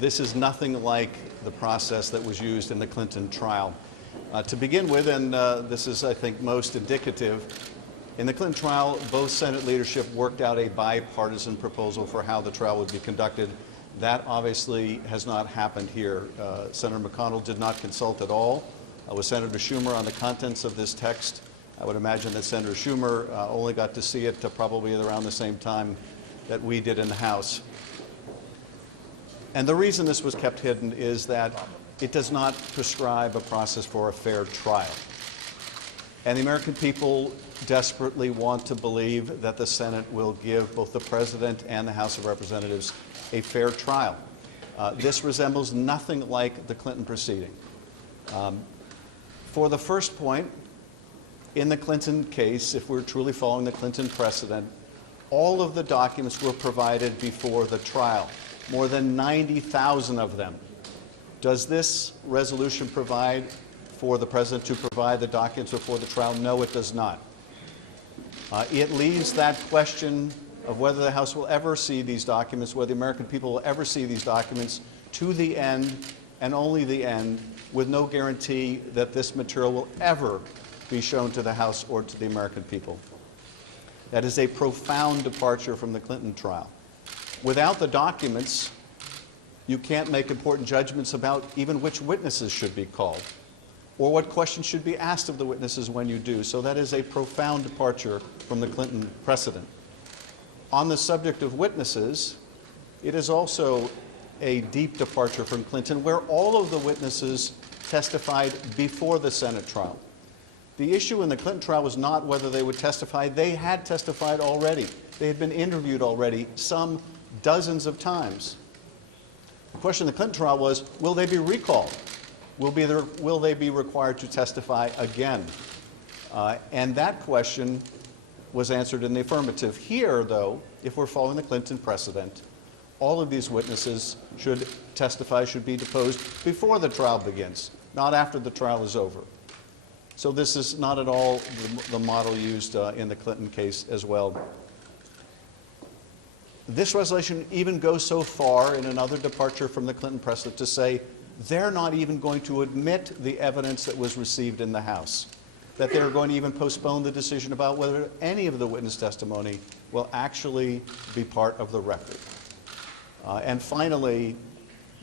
This is nothing like the process that was used in the Clinton trial. To begin with, and this is, I think, most indicative, in the Clinton trial, both Senate leadership worked out a bipartisan proposal for how the trial would be conducted. That obviously has not happened here. Senator McConnell did not consult at all with Senator Schumer on the contents of this text. I would imagine that Senator Schumer only got to see it probably around the same time that we did in the House. And the reason this was kept hidden is that it does not prescribe a process for a fair trial. And the American people desperately want to believe that the Senate will give both the President and the House of Representatives a fair trial. This resembles nothing like the Clinton proceeding. For the first point, in the Clinton case, if we're truly following the Clinton precedent, all of the documents were provided before the trial, more than 90,000 of them. Does this resolution provide for the President to provide the documents before the trial? No, it does not. It leaves that question of whether the House will ever see these documents, whether the American people will ever see these documents, to the end and only the end, with no guarantee that this material will ever be shown to the House or to the American people. That is a profound departure from the Clinton trial. Without the documents, you can't make important judgments about even which witnesses should be called or what questions should be asked of the witnesses when you do. So that is a profound departure from the Clinton precedent. On the subject of witnesses, it is also a deep departure from Clinton, where all of the witnesses testified before the Senate trial. The issue in the Clinton trial was not whether they would testify. They had testified already. They had been interviewed already, some dozens of times. The question in the Clinton trial was, will they be recalled? Will they be required to testify again? And that question was answered in the affirmative. Here, though, if we're following the Clinton precedent, all of these witnesses should testify, should be deposed before the trial begins, not after the trial is over. So this is not at all the model used in the Clinton case as well. This resolution even goes so far in another departure from the Clinton precedent to say they're not even going to admit the evidence that was received in the House, that they're going to even postpone the decision about whether any of the witness testimony will actually be part of the record. And finally,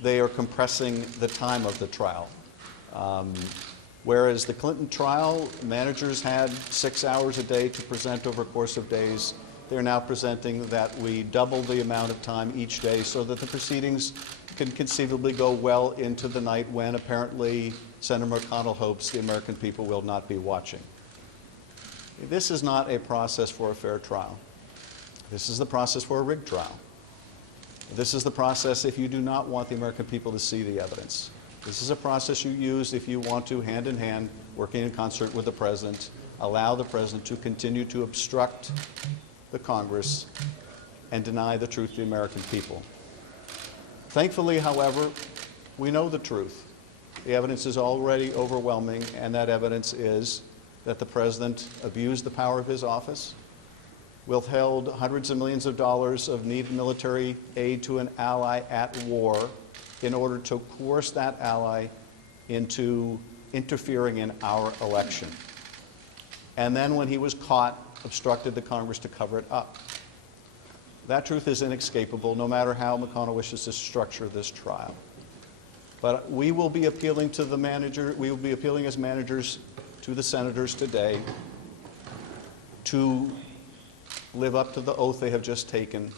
they are compressing the time of the trial. Whereas the Clinton trial, managers had 6 hours a day to present over a course of days, they're now presenting that we double the amount of time each day so that the proceedings can conceivably go well into the night when apparently Senator McConnell hopes the American people will not be watching. This is not a process for a fair trial. This is the process for a rigged trial. This is the process if you do not want the American people to see the evidence. This is a process you use if you want to, hand in hand, working in concert with the President, allow the President to continue to obstruct the Congress and deny the truth to the American people. Thankfully, however, we know the truth. The evidence is already overwhelming, and that evidence is that the President abused the power of his office, withheld hundreds of millions of dollars of needed military aid to an ally at war in order to coerce that ally into interfering in our election. And then when he was caught, obstructed the Congress to cover it up. That truth is inescapable, no matter how McConnell wishes to structure this trial. But we will be appealing to the manager, we will be appealing as managers to the senators today to live up to the oath they have just taken,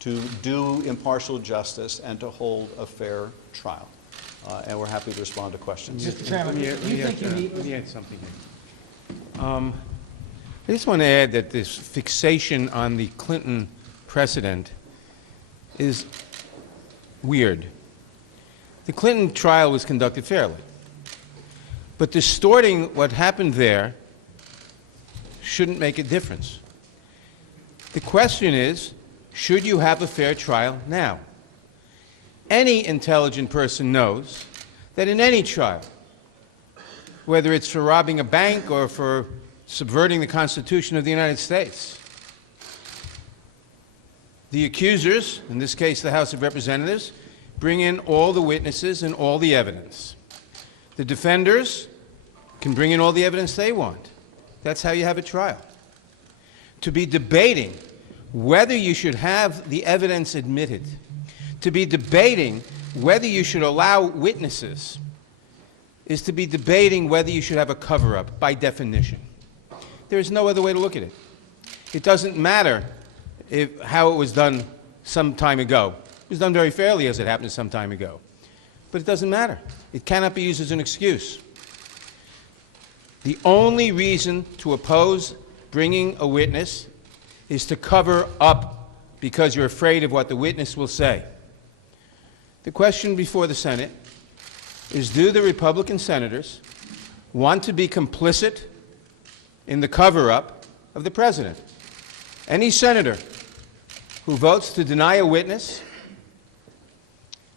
to do impartial justice, and to hold a fair trial. And we're happy to respond to questions. Mr. Chairman, do you think you need... Let me add something here. I just want to add that this fixation on the Clinton precedent is weird. The Clinton trial was conducted fairly, but distorting what happened there shouldn't make a difference. The question is, should you have a fair trial now? Any intelligent person knows that in any trial, whether it's for robbing a bank or for subverting the Constitution of the United States, the accusers, in this case the House of Representatives, bring in all the witnesses and all the evidence. The defenders can bring in all the evidence they want. That's how you have a trial. To be debating whether you should have the evidence admitted, to be debating whether you should allow witnesses, is to be debating whether you should have a cover-up by definition. There is no other way to look at it. It doesn't matter how it was done some time ago. It was done very fairly as it happened some time ago. But it doesn't matter. It cannot be used as an excuse. The only reason to oppose bringing a witness is to cover up because you're afraid of what the witness will say. The question before the Senate is, do the Republican senators want to be complicit in the cover-up of the president? Any senator who votes to deny a witness,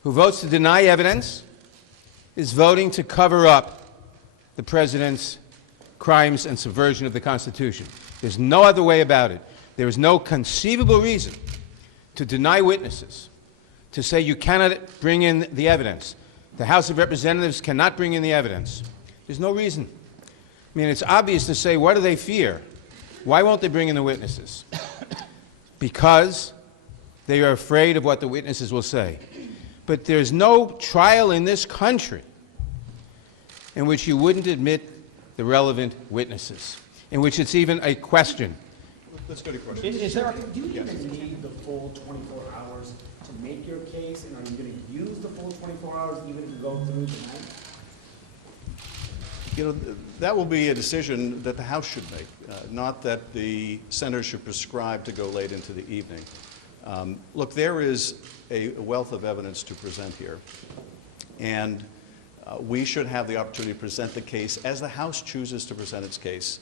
who votes to deny evidence, is voting to cover up the president's crimes and subversion of the Constitution. There's no other way about it. There is no conceivable reason to deny witnesses, to say you cannot bring in the evidence. The House of Representatives cannot bring in the evidence. There's no reason. I mean, it's obvious to say, what do they fear? Why won't they bring in the witnesses? Because they are afraid of what the witnesses will say. But there's no trial in this country in which you wouldn't admit the relevant witnesses, in which it's even a question. Let's go to questions. Do you even need the full 24 hours to make your case, and are you going to use the full 24 hours even if you go through tonight? You know, that will be a decision that the House should make, not that the senators should prescribe to go late into the evening. Look, there is a wealth of evidence to present here, and we should have the opportunity to present the case as the House chooses to present its case,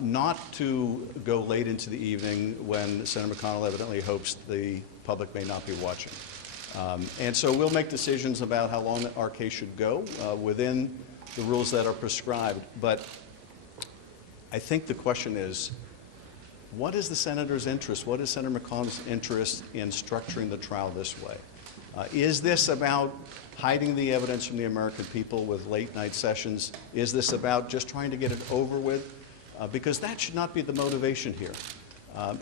not to go late into the evening when Senator McConnell evidently hopes the public may not be watching. And so we'll make decisions about how long our case should go within the rules that are prescribed. But I think the question is, what is the senator's interest? What is Senator McConnell's interest in structuring the trial this way? Is this about hiding the evidence from the American people with late-night sessions? Is this about just trying to get it over with? Because that should not be the motivation here.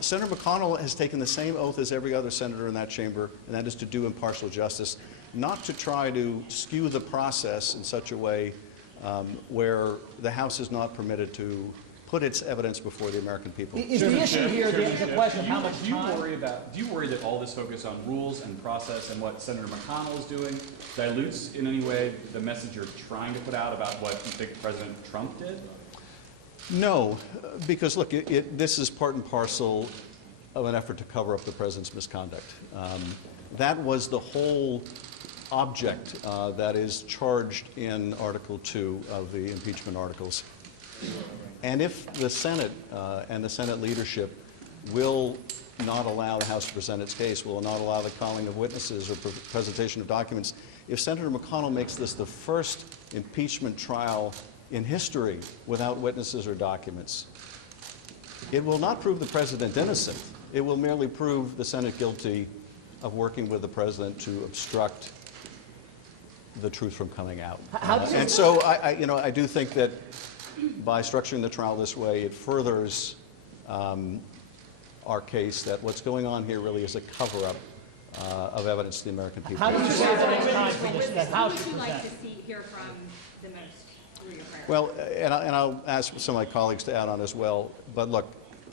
Senator McConnell has taken the same oath as every other senator in that chamber, and that is to do impartial justice, not to try to skew the process in such a way where the House is not permitted to put its evidence before the American people. Is the issue here the question of how much time? Do you worry that all this focus on rules and process and what Senator McConnell is doing dilutes in any way the message you're trying to put out about what you think President Trump did? No, because look, this is part and parcel of an effort to cover up the president's misconduct. That was the whole object that is charged in Article 2 of the impeachment articles. And if the Senate and the Senate leadership will not allow the House to present its case, will not allow the calling of witnesses or presentation of documents, if Senator McConnell makes this the first impeachment trial in history without witnesses or documents, it will not prove the president innocent. It will merely prove the Senate guilty of working with the president to obstruct the truth from coming out. And so I do think that by structuring the trial this way, it furthers our case that what's going on here really is a cover-up of evidence to the American people. How would you say the next time for this, that House should Who would you like present? to hear from the most through your prayer? Well, and I'll ask some of my colleagues to add on as well, but look,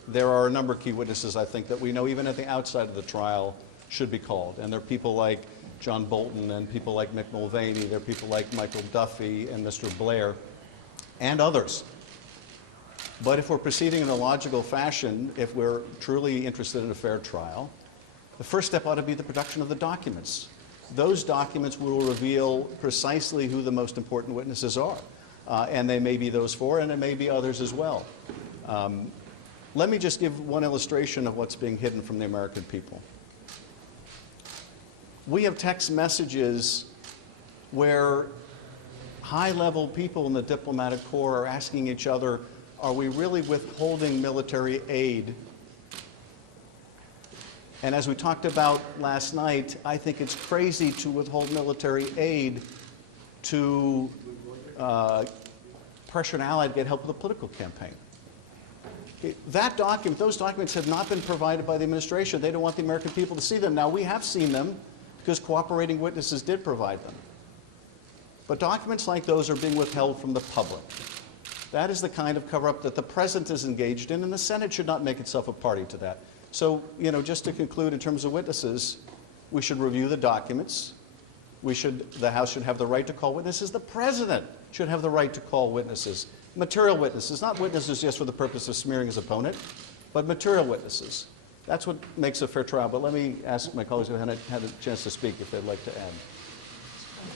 there are a number of key witnesses I think that we know even at the outside of the trial should be called, and there are people like John Bolton and people like Mick Mulvaney, there are people like Michael Duffy and Mr. Blair, and others. But if we're proceeding in a logical fashion, if we're truly interested in a fair trial, the first step ought to be the production of the documents. Those documents will reveal precisely who the most important witnesses are. And they may be those four, and it may be others as well. Let me just give one illustration of what's being hidden from the American people. We have text messages where high-level people in the diplomatic corps are asking each other, are we really withholding military aid And as we talked about last night, I think it's crazy to withhold military aid to pressure an ally to get help with a political campaign. That document, those documents have not been provided by the administration. They don't want the American people to see them. Now, we have seen them because cooperating witnesses did provide them. But documents like those are being withheld from the public. That is the kind of cover-up that the President is engaged in, and the Senate should not make itself a party to that. So, just to conclude in terms of witnesses, we should review the documents. The House should have the right to call witnesses. The President should have the right to call witnesses. Material witnesses, not witnesses just for the purpose of smearing his opponent, but material witnesses. That's what makes a fair trial. But let me ask my colleagues who haven't had a chance to speak if they'd like to add.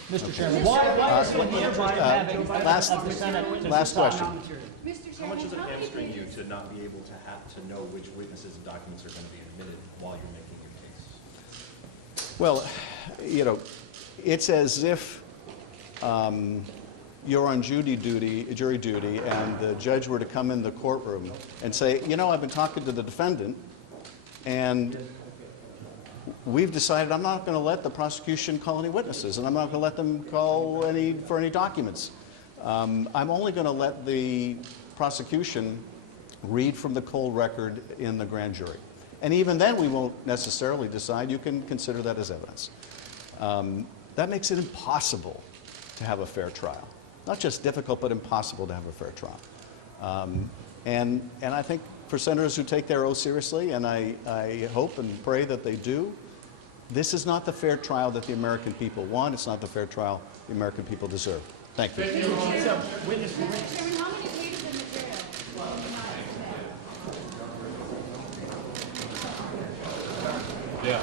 Mr. Chairman, why is it in the interest of having of the Senate to last stop question. non-material? Mr. How much Chairman, does it how many hamstring you pages? to not be able to know which witnesses and documents are going to be admitted while you're making your case? Well, it's as if you're on jury duty, and the judge were to come in the courtroom and say, I've been talking to the defendant, and we've decided I'm not going to let the prosecution call any witnesses, and I'm not going to let them call for any documents. I'm only going to let the prosecution read from the cold record in the grand jury. And even then, we won't necessarily decide. You can consider that as evidence. That makes it impossible to have a fair trial. Not just difficult, but impossible to have a fair trial. And I think for senators who take their oath seriously, and I hope and pray that they do, this is not the fair trial that the American people want. It's not the fair trial the American people deserve. Thank you. Mr. Chairman, how many pages of material? Yeah.